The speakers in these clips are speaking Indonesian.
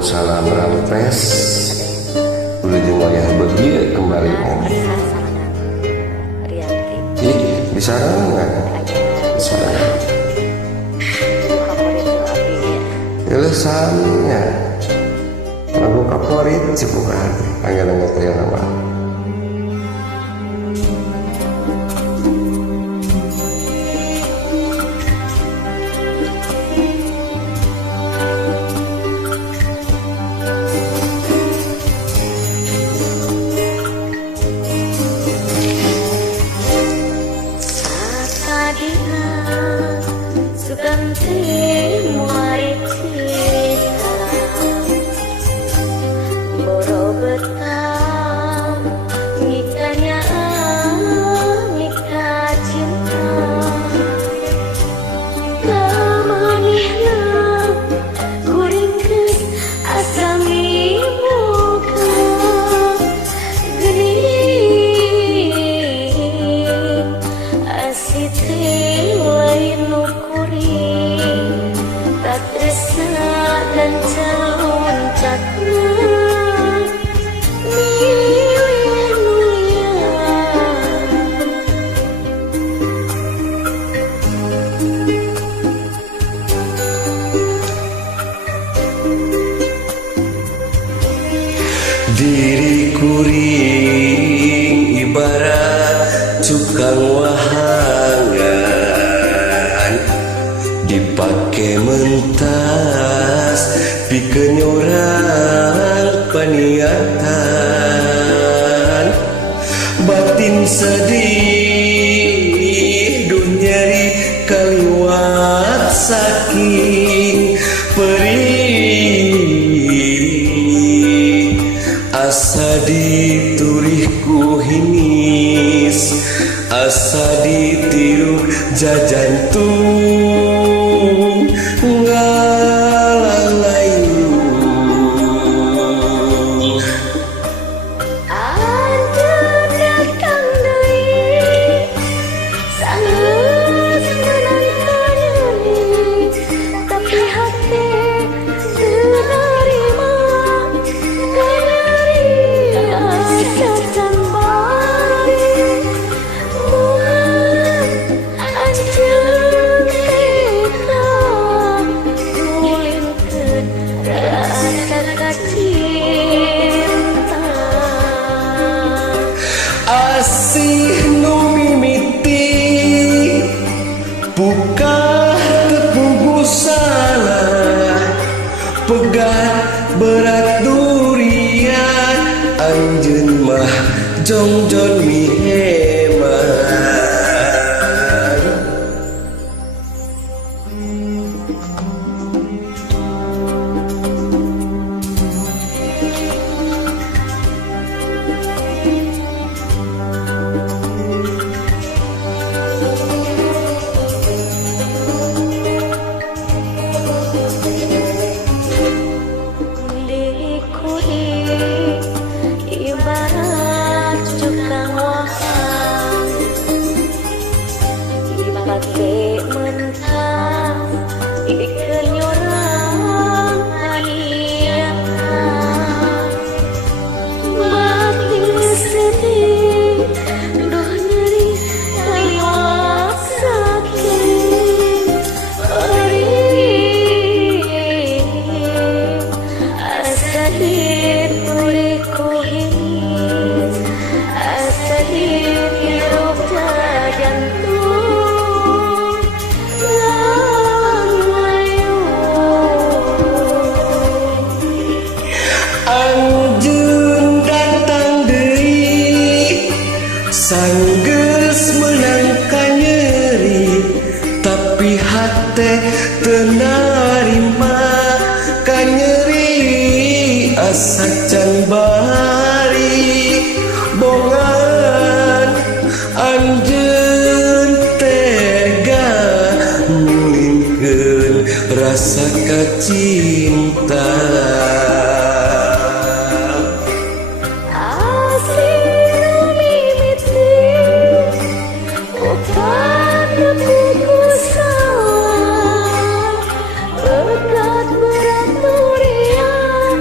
salam rampes Ujung wayah begia kembali om. Ih, bisa nggak? Bisa. Ilasannya lagu favorit cipukan angin kayak nama. Diriku ring ibarat cukang wahangan, dipake mentas pikeun orang paniatan. Batin sedih duh nyeri kaliwat saking perih, asa diturihku hingis, asa ditiru jajantung ngalalayu. Anjeun datang deui saeus menantang nyeri, tapi hati teu narima kanyeri asa can bari. Moal anjeun teka ngulingkeun rasa kacinta. Asih nu mimiti buka tepugu salah, pegat berat durian anjeun mah jongjon mi hemat. Diriku ibarat cukang wahang, dipake mentah pikeun urang paniatan. Batin sedih duh nyeri kaliwat saking perih, asa diturihku hingis, asa ditirup jajantung ngalayu. Anjeun datang deui sanggeus menangkan nyeri, tapi hate teu narima ka nyeri, asa can bari bongan. Anjeun tega ngulingkeun rasa kacinta. Asih mimiti bukan tepugu salah, pegat berat durian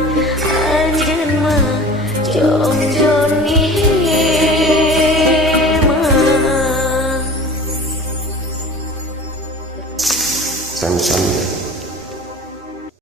Sami-sami.